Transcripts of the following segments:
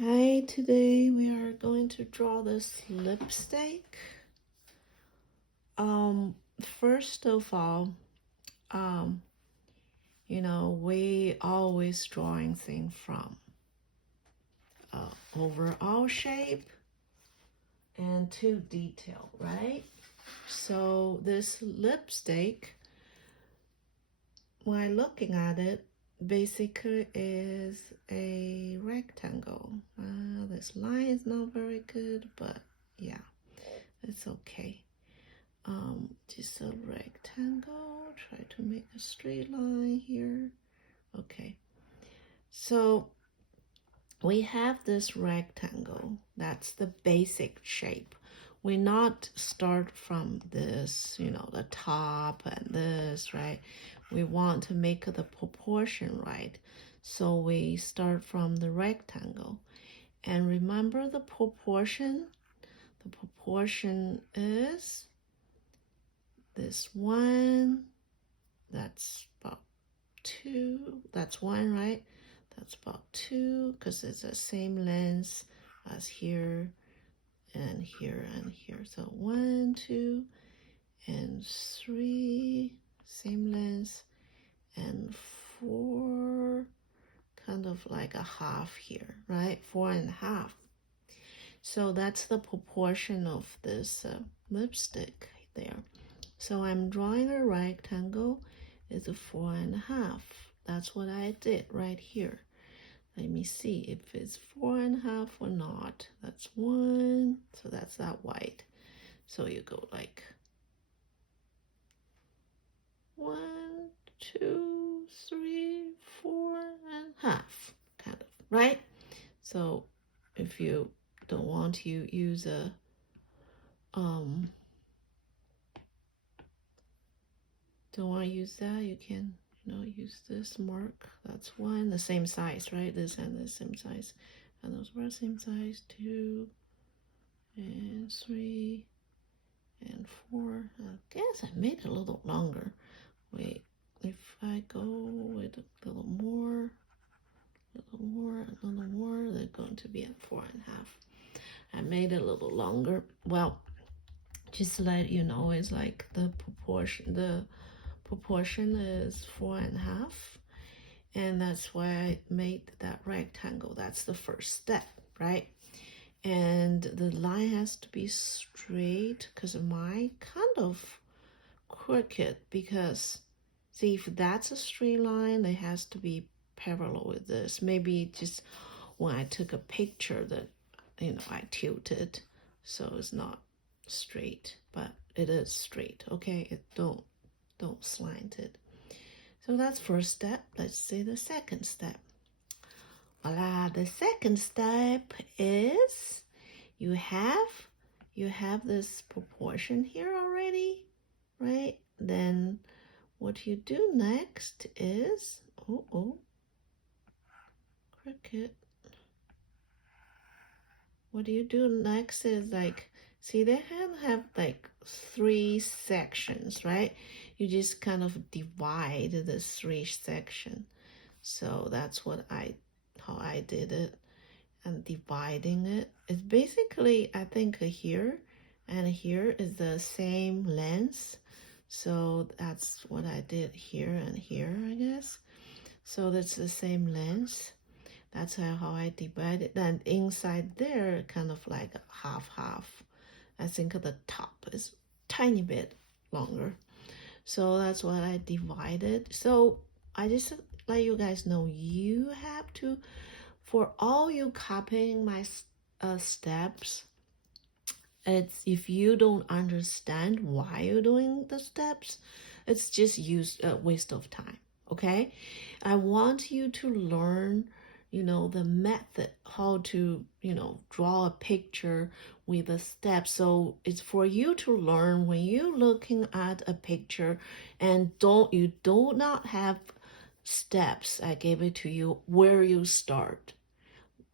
Hi, today we are going to draw this lipstick. First of all, um, we always drawing thing from overall shape and to detail, right? So this lipstick, when looking at it, basically is a rectangle. This line is not very good, but yeah, it's okay. Just a rectangle, try to make a straight line here. Okay, so we have this rectangle. That's the basic shape. We not start from this, the top and this, right? We want to make the proportion right. So we start from the rectangle. And remember the proportion? The proportion is this one, that's about 2, that's 1, right? That's about 2, because it's the same length as here and here and here. So 1, 2, and 3, same length, and 4, kind of like a half here, right? 4.5. So that's the proportion of this lipstick there. So I'm drawing a rectangle. It's a 4.5. That's what I did right here. Let me see if it's 4.5 or not. That's 1. So that's that white. So you go like 1, 2, 3, 4.5, kind of, right? So if you don't want to use a don't want to use that, you can use this mark. That's 1, the same size, right? This and the same size, and those were the same size. 2 and 3 and 4. I guess I made it a little longer. Wait, if I go with a little more, they're going to be at 4.5. I made it a little longer. Well, just to let you know, it's like the proportion is 4.5, and that's why I made that rectangle. That's the first step, right? And the line has to be straight, because mine kind of crooked, because see, if that's a straight line, it has to be parallel with this. Maybe just when I took a picture that I tilted, so it's not straight, but it is straight. Okay, it don't slant it. So that's first step. Let's see the second step. Voila, the second step is you have this proportion here already, right? Then what you do next is cricket. What you do next is like, see, they have like 3 sections, right? You just kind of divide the 3 section. So that's how I did it. And dividing it, it's basically, I think here and here is the same length. So that's what I did here and here, I guess. So that's the same length. That's how I divided. And inside there, kind of like half. I think the top is tiny bit longer. So that's what I divided. So I just let you guys know, you have to, for all you copying my steps, it's if you don't understand why you're doing the steps, it's just waste of time. Okay, I want you to learn the method, how to draw a picture with the steps. So it's for you to learn when you're looking at a picture and you do not have steps. I gave it to you, where you start,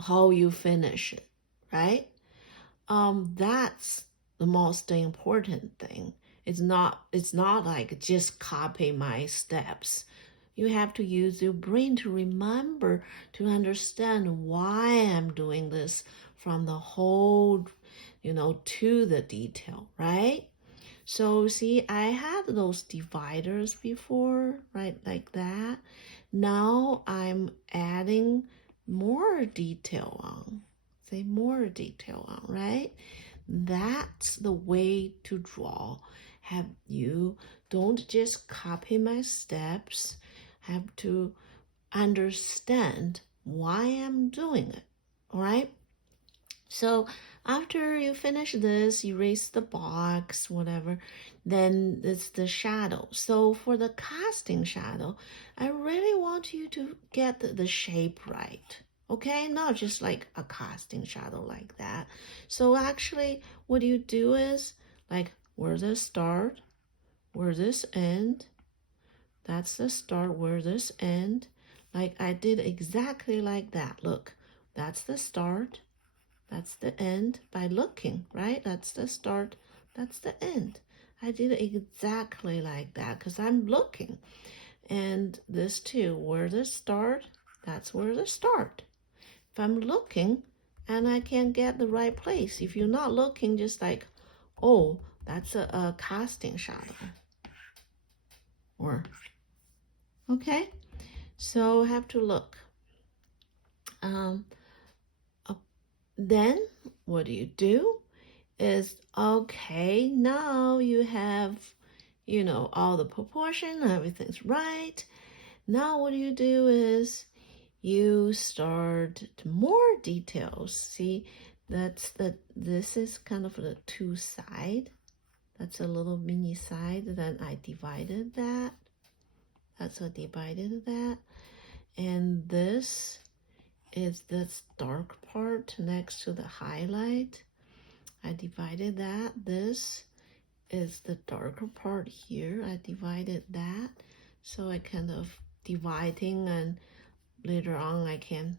how you finish it, right? That's the most important thing. It's not like just copy my steps. You have to use your brain to remember, to understand why I'm doing this from the whole, to the detail, right? So see, I had those dividers before, right? Like that. Now I'm adding more detail on. Say more detail on, right? That's the way to draw. Have you don't just copy my steps, have to understand why I'm doing it. All right? So after you finish this, erase the box, whatever, then it's the shadow. So for the casting shadow, I really want you to get the shape right. Okay, not just like a casting shadow like that. So actually, what you do is like where this start, where this end, that's the start, where this end. Like I did exactly like that. Look, that's the start. That's the end by looking, right? That's the start. That's the end. I did it exactly like that because I'm looking. And this too, where the start, that's where the start. If I'm looking and I can't get the right place, if you're not looking, just like, oh, that's a casting shadow. Or, okay, so I have to look. Then what do? Is okay, now you have, all the proportion, everything's right. Now what you do is you start more details. See, this is kind of the two side. That's a little mini side. Then I divided that. That's a divided that. And this is this dark part next to the highlight. I divided that. This is the darker part here. I divided that. So I kind of dividing, and later on I can,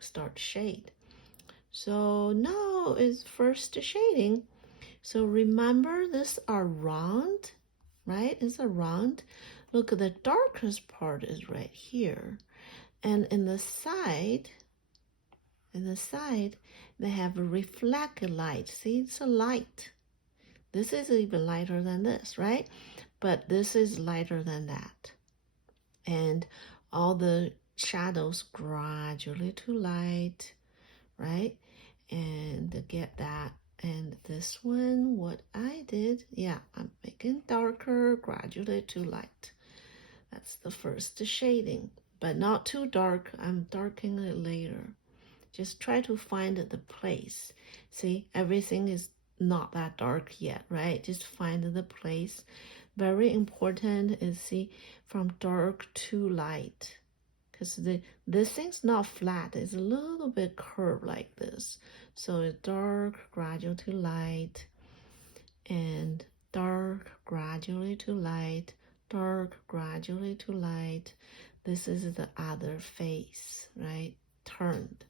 start shade. So now is first shading. So remember this are round, right? It's a round. Look, the darkest part is right here. And in the side, they have a reflected light. See, it's a light. This is even lighter than this, right? But this is lighter than that. And all the shadows gradually to light, right? And to get that. And this one, what I did, yeah, I'm making darker, gradually to light. That's the first shading, but not too dark. I'm darkening it later. Just try to find the place. See, everything is not that dark yet, right? Just find the place. Very important is see from dark to light, because this thing's not flat. It's a little bit curved like this. So it's dark, gradual to light, and dark, gradually to light, dark, gradually to light. This is the other face, right? Turned.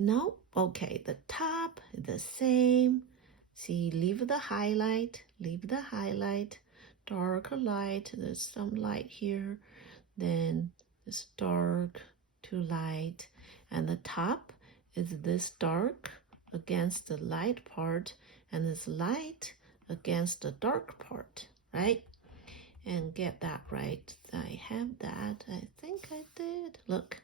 No, okay, the top is the same. See, leave the highlight, darker light, there's some light here, then this dark to light, and the top is this dark against the light part, and this light against the dark part, right? And get that right. I have that. I think I did. Look,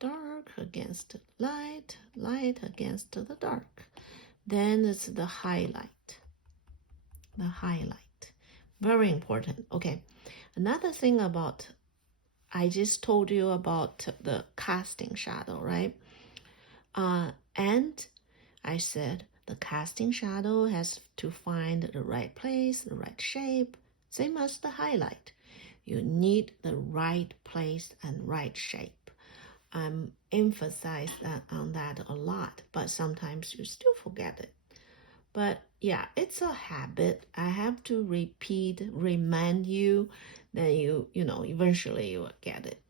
dark against light, light against the dark. Then it's the highlight. The highlight. Very important. Okay. Another thing about, I just told you about the casting shadow, right? And I said the casting shadow has to find the right place, the right shape, same as the highlight. You need the right place and right shape. Emphasize that on that a lot, but sometimes you still forget it. But yeah, it's a habit. I have to remind you, then eventually you will get it.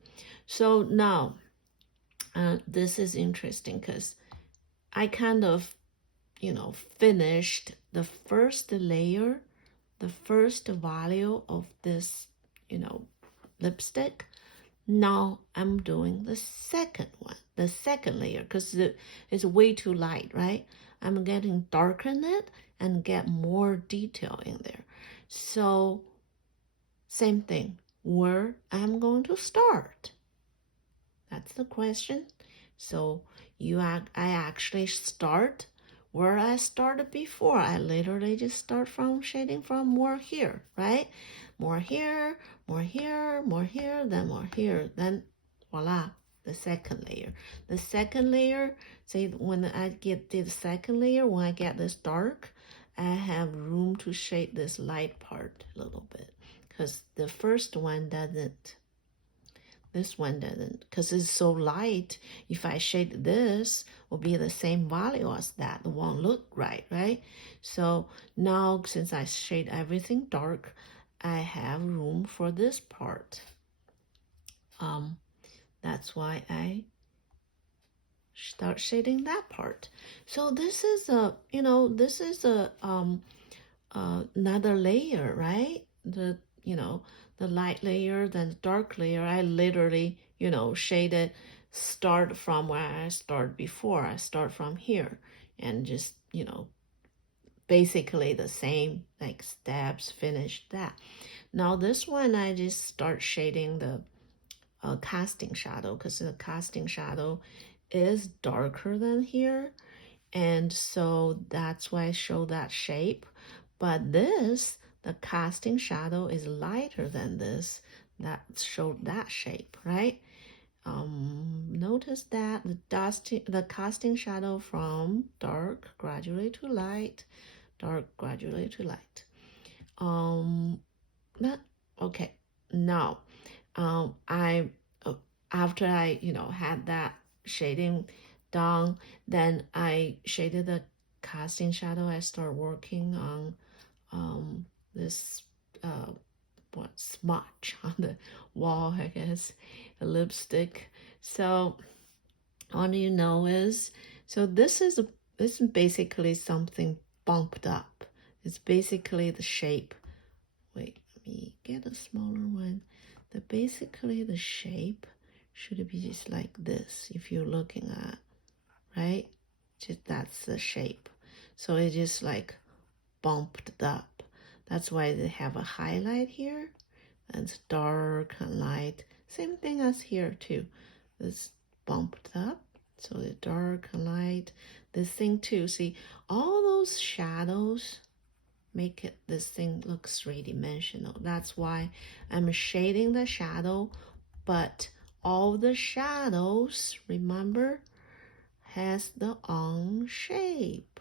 So now, this is interesting because I kind of, finished the first layer the first value of this, lipstick. Now I'm doing the second one, the second layer, because it's way too light, right? I'm getting darken it and get more detail in there. So same thing, where I'm going to start. That's the question. So I actually start where I started before. I literally just start from shading from more here, right? More here, more here, more here, then more here. Then voila, the second layer. The second layer, say when I get the second layer, when I get this dark, I have room to shade this light part a little bit. Because the first one doesn't. This one doesn't, because it's so light. If I shade this, will be the same value as that. It won't look right, right? So now, since I shade everything dark, I have room for this part. That's why I start shading that part. So this is another layer, right? The light layer, then the dark layer. I literally, shaded, start from where I started before. I start from here and just, basically the same like steps, finish that. Now this one, I just start shading the casting shadow, because the casting shadow is darker than here. And so that's why I show that shape. But this, the casting shadow is lighter than this. That showed that shape, right? Notice that the casting shadow from dark gradually to light, dark gradually to light. Okay. Now, I after I had that shading done, then I shaded the casting shadow. I start working on this smudge on the wall, I guess, a lipstick. So all you know is, so this is basically something bumped up. It's basically the shape. Wait, let me get a smaller one. Basically the shape should be just like this. If you're looking at, right? Just that's the shape. So it's just like bumped up. That's why they have a highlight here. And it's dark and light. Same thing as here too. It's bumped up. So the dark and light. This thing too. See, all those shadows make this thing looks three-dimensional. That's why I'm shading the shadow, but all the shadows, remember, has the own shape.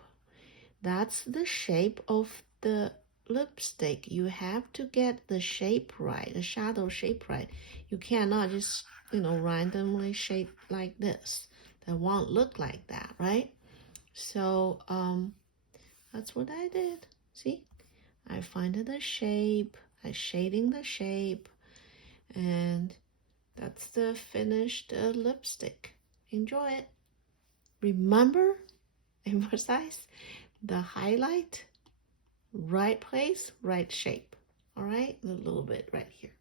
That's the shape of the lipstick. You have to get the shape right, the shadow shape right. You cannot just, randomly shape like this. That won't look like that, right? So that's what I did. See, I find the shape, I shading the shape, and that's the finished lipstick. Enjoy it. Remember, emphasize the highlight, right place, right shape. All right, a little bit right here.